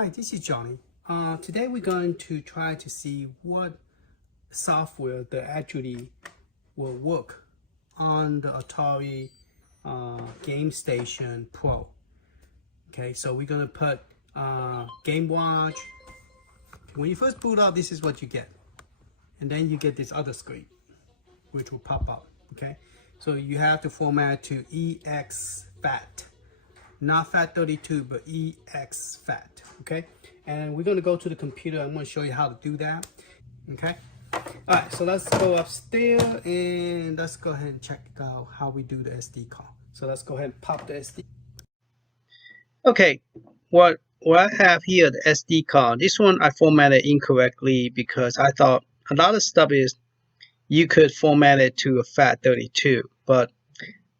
Hi, this is Johnny. Today we're going to try to see what software that actually will work on the Atari Gamestation Pro. Okay, so we're gonna put Game Watch. When you first boot up, this is what you get. And then you get this other screen, which will pop up, okay? So you have to format to EXFAT. Not FAT32, but EXFAT, okay? And we're gonna go to the computer. I'm gonna show you how to do that, okay? All right, so let's go upstairs and let's go ahead and check out how we do the SD card. So let's go ahead and pop the SD. Okay, what I have here, the SD card. This one I formatted incorrectly because I thought a lot of stuff is you could format it to a FAT32, but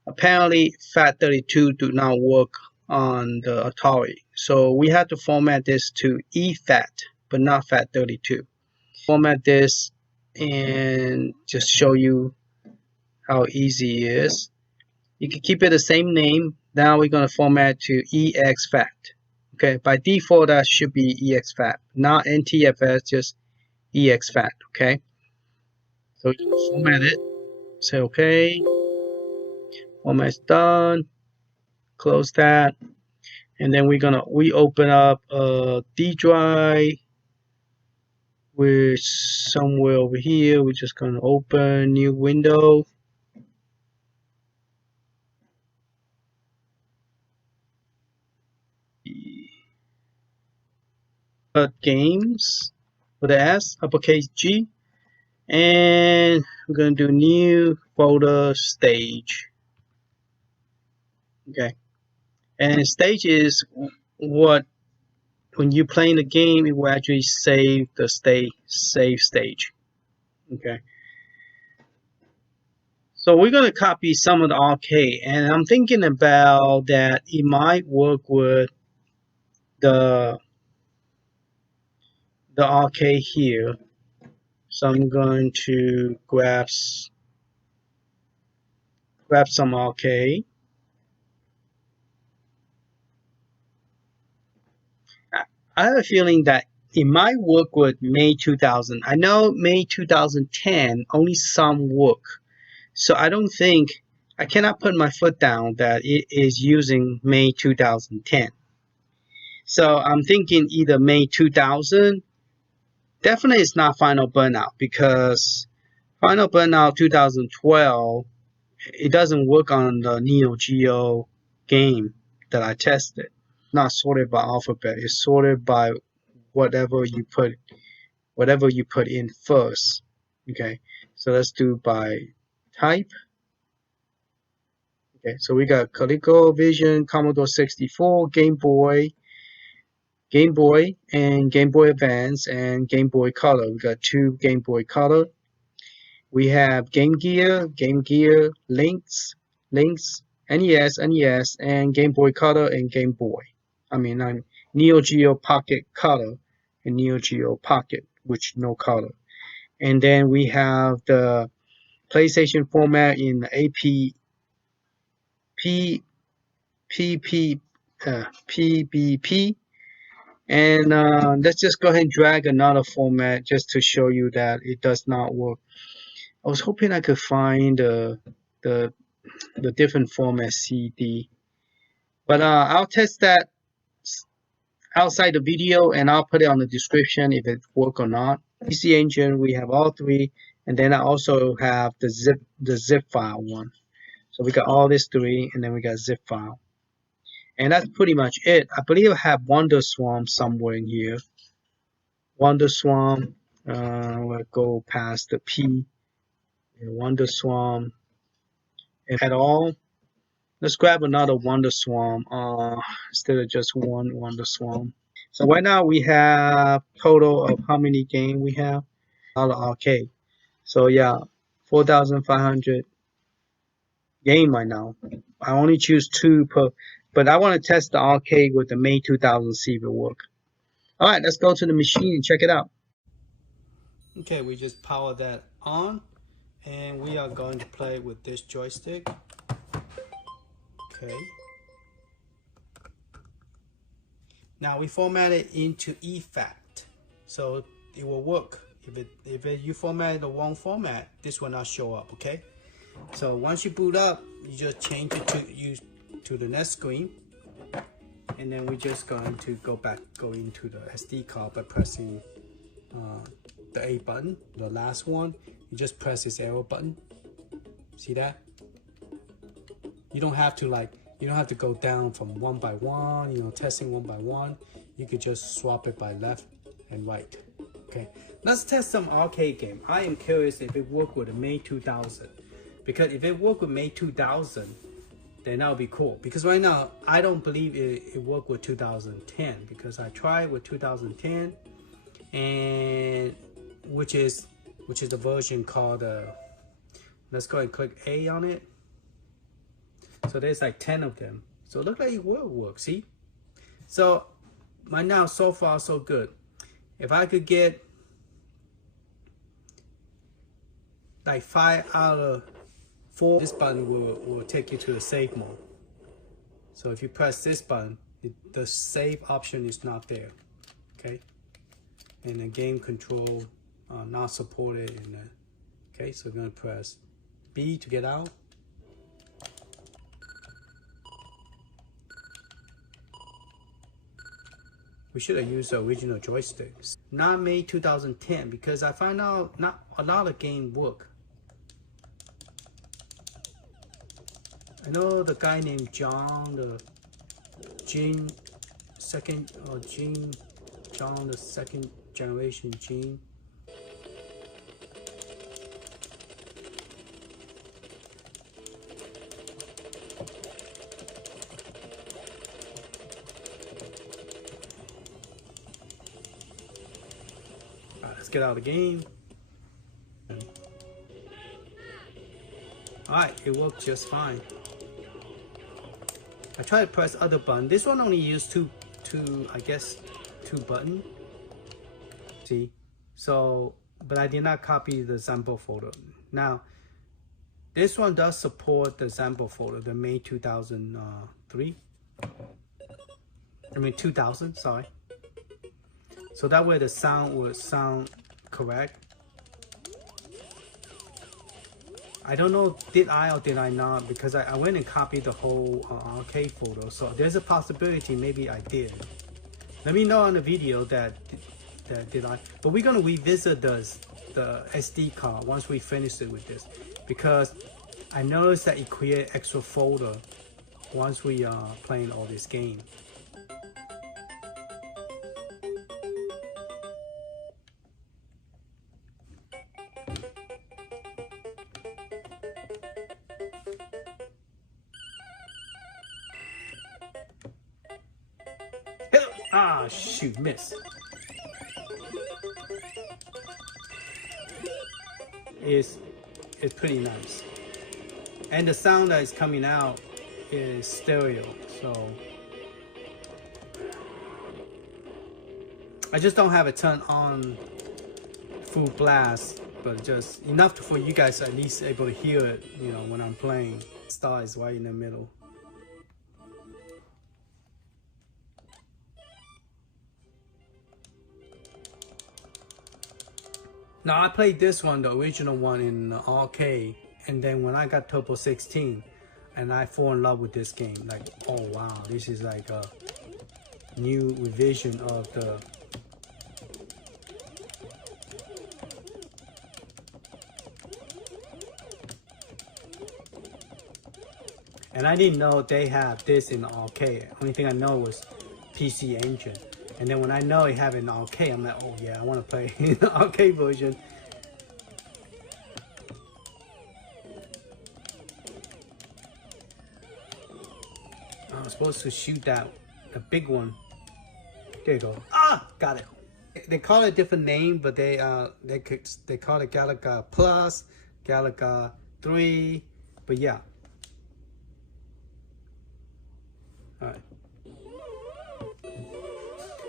apparently FAT32 do not work on the Atari. So we had to format this to EFAT, but not FAT32. Format this and just show you how easy it is. You can keep it the same name. Now we're going to format to EXFAT. Okay, by default that should be EXFAT, not NTFS, just EXFAT. Okay, so format it. Say okay. Format's done. Close that, and then we open up a D drive, which somewhere over here. We're just gonna open new window. Games with the S, uppercase G, and we're gonna do new folder stage. Okay, and stage is what when you're playing the game, it will actually save the save stage. Okay, so we're gonna copy some of the arcade, and I'm thinking about that it might work with the arcade here. So I'm going to grab some arcade. I have a feeling that it might work with May 2000. I know May 2010 only some work, so I don't think I cannot put my foot down that it is using May 2010. So I'm thinking either May 2000. Definitely it's not Final Burnout because Final Burnout 2012 it doesn't work on the Neo Geo game that I tested. Not sorted by alphabet. It's sorted by whatever you put in first. Okay, so let's do by type. Okay, so we got Colo Vision, Commodore 64, Game Boy, and Game Boy Advance, and Game Boy Color. We got two Game Boy Color. We have Game Gear, Lynx, NES, and Game Boy Color and Game Boy. Neo Geo Pocket Color and Neo Geo Pocket, which no color. And then we have the PlayStation format in PBP. And let's just go ahead and drag another format just to show you that it does not work. I was hoping I could find the different format CD, but I'll test that outside the video and I'll put it on the description if it works or not. PcEngine, we have all three, and then I also have the zip file one. So we got all these three, and then we got zip file, and that's pretty much it. I believe I have Wonder Swarm somewhere in here. Wonder Swarm. We'll go past the P. Wonder Swarm at all. Let's grab another Wonder Swarm instead of just one Wonder Swarm. So right now we have total of how many games we have? All the arcade. So yeah, 4,500 game right now. I only choose two per, but I want to test the arcade with the May 2000 see if it work. All right, let's go to the machine and check it out. Okay, we just power that on, and we are going to play with this joystick. Okay. Now we format it into effect, so it will work. If you format the wrong format, this will not show up. Okay, so once you boot up, you just change it to the next screen, and then we're just going to go into the SD card by pressing the A button. The last one, you just press this arrow button. See that? You don't have to go down from one by one, you know, testing one by one. You could just swap it by left and right. Okay, let's test some arcade game. I am curious if it worked with the Mame 2000, because if it worked with Mame 2000, then that would be cool. Because right now I don't believe it worked with 2010, because I tried with 2010, and which is the version called let's go and click A on it. So there's like 10 of them. So it looks like it will work. See? So right now, so far so good. If I could get like 5 out of 4, this button will take you to the save mode. So if you press this button, the save option is not there. Okay, and the game control not supported. And okay, so we're gonna press B to get out. We should have used the original joysticks. Not Mame 2010, because I found out not a lot of games work. I know the guy named John, John the second generation Gene. Let's get out of the game. Alright, it worked just fine. I tried to press other button. This one only used two buttons. See? So, but I did not copy the sample folder. Now, this one does support the sample folder, the Mame 2003. I mean 2000, sorry. So that way the sound would sound correct. I don't know, did I or did I not, because I went and copied the whole arcade photo. So there's a possibility maybe I did. Let me know on the video that did I. But we're gonna revisit the SD card once we finish it with this, because I noticed that it created extra folder once we are playing all this game. Ah, shoot, miss. It's pretty nice. And the sound that is coming out is stereo, so I just don't have it turned on full blast, but just enough for you guys at least able to hear it, you know, when I'm playing. Star is right in the middle. Now I played this one, the original one, in the arcade, and then when I got Turbo16, and I fall in love with this game. Like, oh wow, this is like a new revision of the and I didn't know they have this in the arcade. Only thing I know was PcEngine. And then when I know they have it in the arcade, I'm like, oh yeah, I want to play in the arcade version. I was supposed to shoot that, the big one. There you go. Ah, got it. They call it a different name, but they call it Galaga Plus, Galaga 3, but yeah. All right.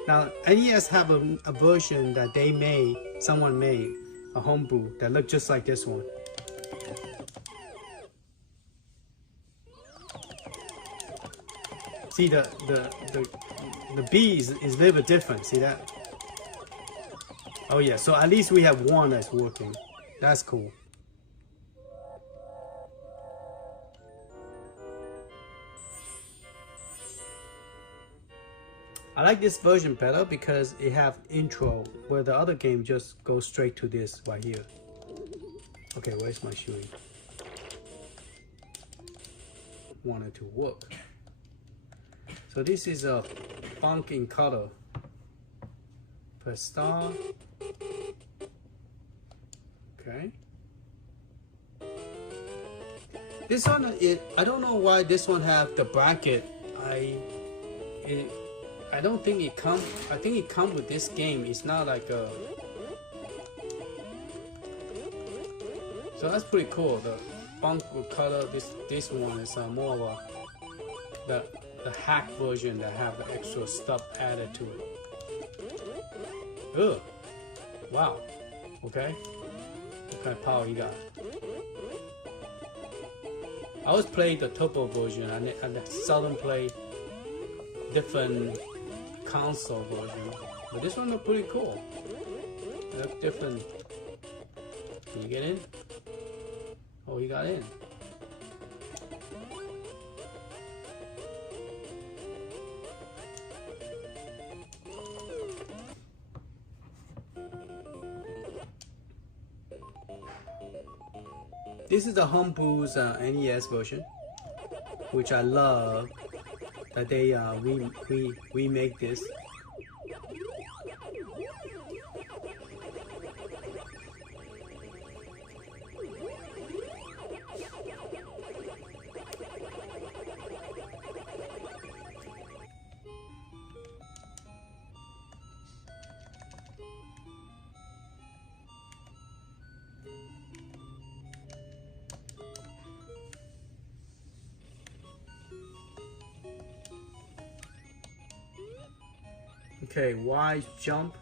Now, NES have a version that they made, someone made, a homebrew, that looked just like this one. See, the B is a little bit different. See that? Oh yeah, so at least we have one that's working. That's cool. I like this version better because it have intro, where the other game just goes straight to this right here. Okay, where's my shooting? Wanted to work. So this is a funk in color. Press start. Okay. This one, I don't know why this one have the bracket. I don't think it come. I think it come with this game. It's not like a. So that's pretty cool. The funk color. This one is more of a the hack version that have the extra stuff added to it. Ugh. Wow. Okay. What kind of power you got? I always play the turbo version. I seldom play different console version, but this one look pretty cool. It look different. Can you get in? Oh, he got in. This is the Homebrew's NES version, which I love that they remake this. Okay, Y jump.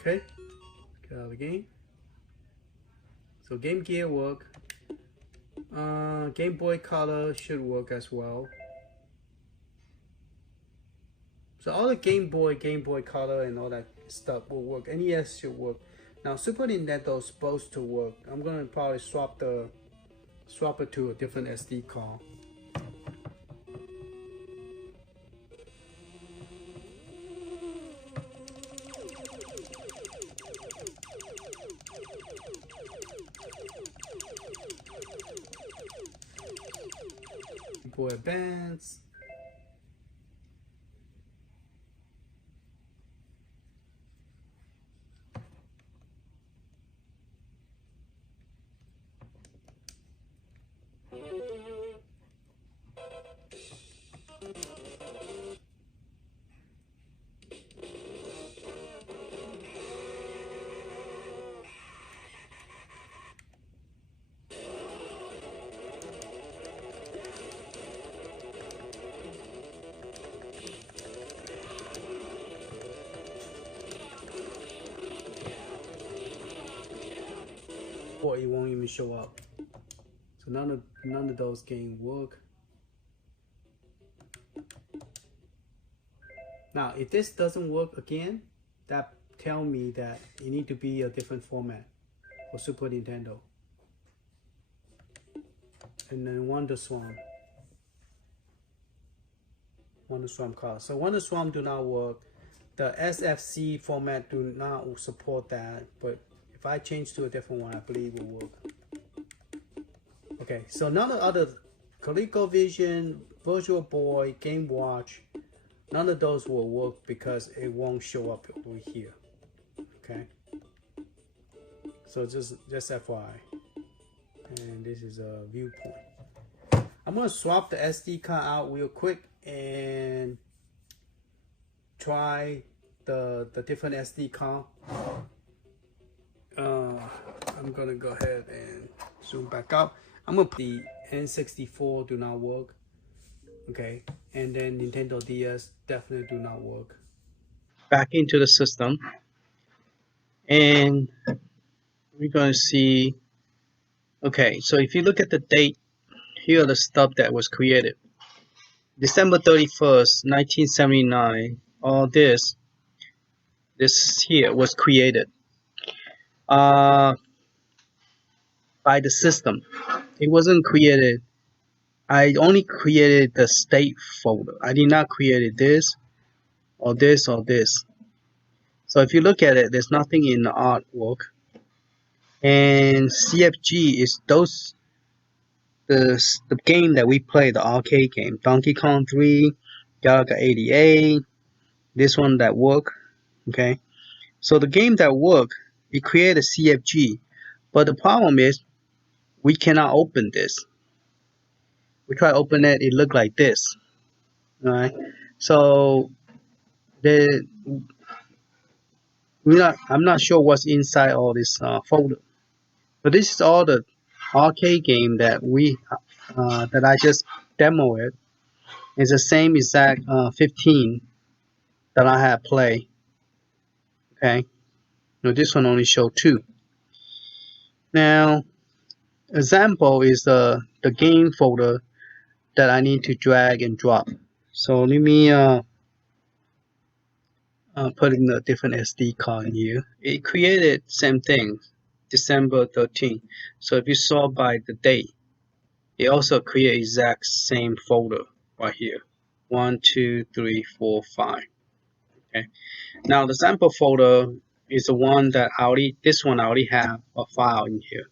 Okay, get out of the game. So Game Gear work. Game Boy Color should work as well. So all the Game Boy Color and all that stuff will work. NES should work. Now Super Nintendo is supposed to work. I'm gonna probably swap it to a different SD card. Boy Advance. Or it won't even show up. So none of those games work. Now, if this doesn't work again, that tell me that it need to be a different format for Super Nintendo. And then Wonder Swan card. So Wonder Swan do not work. The SFC format do not support that, but if I change to a different one, I believe it will work. Okay, so none of the other Colo Vision, Virtual Boy, Game Watch, none of those will work because it won't show up over here. Okay, so just FYI. And this is a viewpoint. I'm gonna swap the SD card out real quick, and try the different SD card. I'm gonna go ahead and zoom back up. I'm gonna put the N64 do not work. Okay, and then Nintendo DS definitely do not work. Back into the system, and we're going to see. Okay, so if you look at the date, here are the stuff that was created. December 31st, 1979. All this here was created by the system. It wasn't created. I only created the state folder. I did not create this or this or this. So if you look at it, there's nothing in the artwork. And CFG is the game that we play, the arcade game, Donkey Kong 3, Galaga 88, this one that work. Okay, so the game that work, it created CFG, but the problem is we cannot open this. We try to open it, it look like this. All right, so I'm not sure what's inside all this folder. But this is all the arcade game that that I just demoed. It's the same exact 15 that I had play. Okay, now this one only show 2. Now, example is the game folder that I need to drag and drop. So let me put in a different SD card in here. It created same thing, December 13th. So if you saw by the date, it also create exact same folder right here. 1, 2, 3, 4, 5. Okay. Now the sample folder is the one that this one I already have a file in here.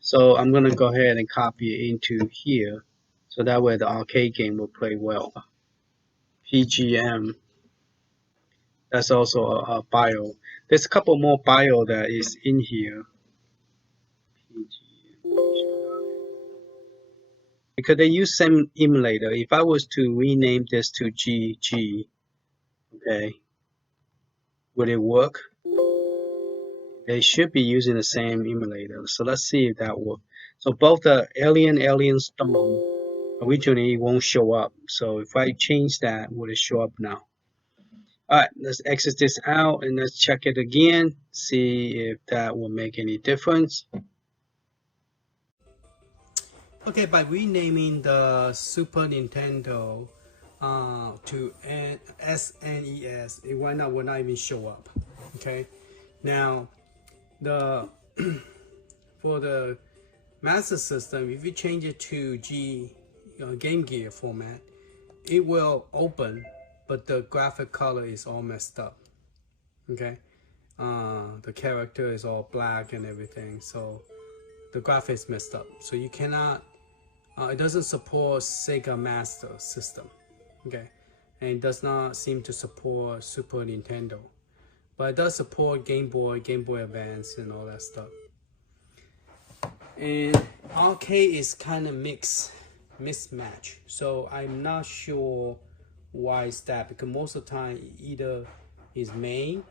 So I'm gonna go ahead and copy it into here, so that way the arcade game will play well. PGM. That's also a bio. There's a couple more bio that is in here. Because they use same emulator. If I was to rename this to GG, okay, would it work? They should be using the same emulator. So let's see if that works. So both the Alien Storm originally won't show up. So if I change that, will it show up now? Alright, let's exit this out and let's check it again. See if that will make any difference. Okay, by renaming the Super Nintendo to SNES, it will not even show up. Okay, now for the Master System, if you change it to Game Gear format, it will open, but the graphic color is all messed up. Okay, the character is all black and everything, so the graphics messed up. So you cannot. It doesn't support Sega Master system. Okay, and it does not seem to support Super Nintendo, but it does support Game Boy, Game Boy Advance, and all that stuff. And arcade is kind of mismatch. So I'm not sure why is that, because most of the time either is Mame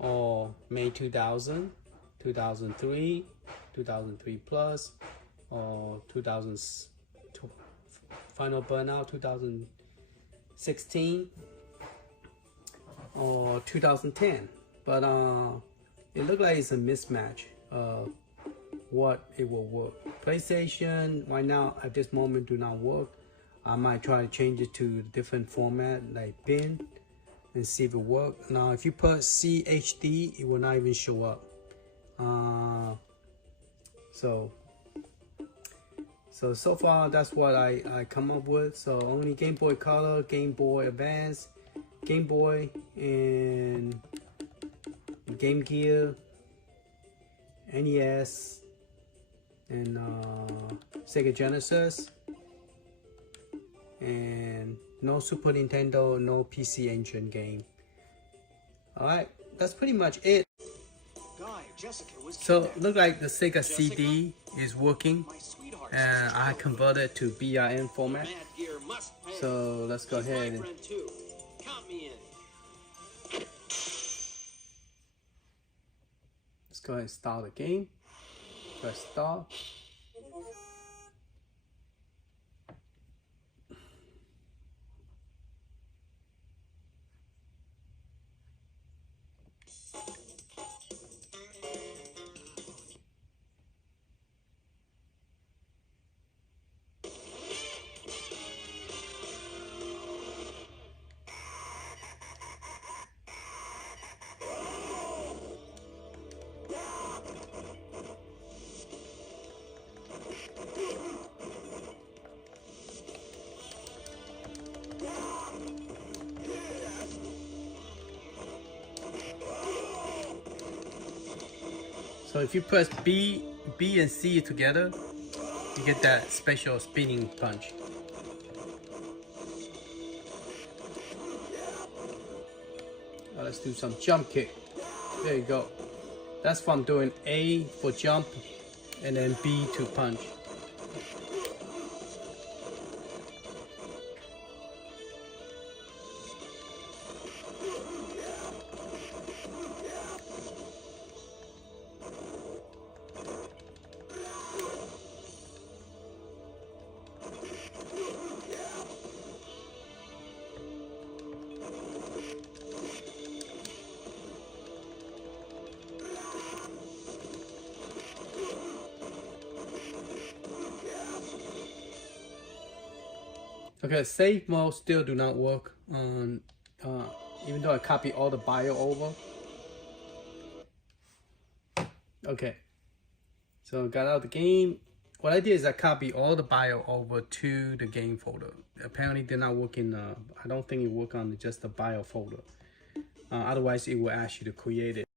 or May 2000, 2003, 2003 plus, or 2000 Final Burnout 2016 or 2010. But it looked like it's a mismatch of what it will work. PlayStation right now at this moment do not work. I might try to change it to a different format like bin and see if it works. Now if you put CHD, it will not even show up. So far that's what I come up with. So only Game Boy Color, Game Boy Advance, Game Boy, and Game Gear, NES, and Sega Genesis, and no Super Nintendo, no PcEngine game. Alright, that's pretty much it. So look like the Sega CD is working, and I converted to BIN format. So let's go ahead and go ahead and start the game. Press start. So if you press B and C together, you get that special spinning punch. Now let's do some jump kick. There you go. That's from doing A for jump and then B to punch. Okay, save mode still do not work on, even though I copy all the bio over. Okay, so got out the game. What I did is I copied all the bio over to the game folder. Apparently did not work in, I don't think it worked on just the bio folder. Otherwise it will ask you to create it.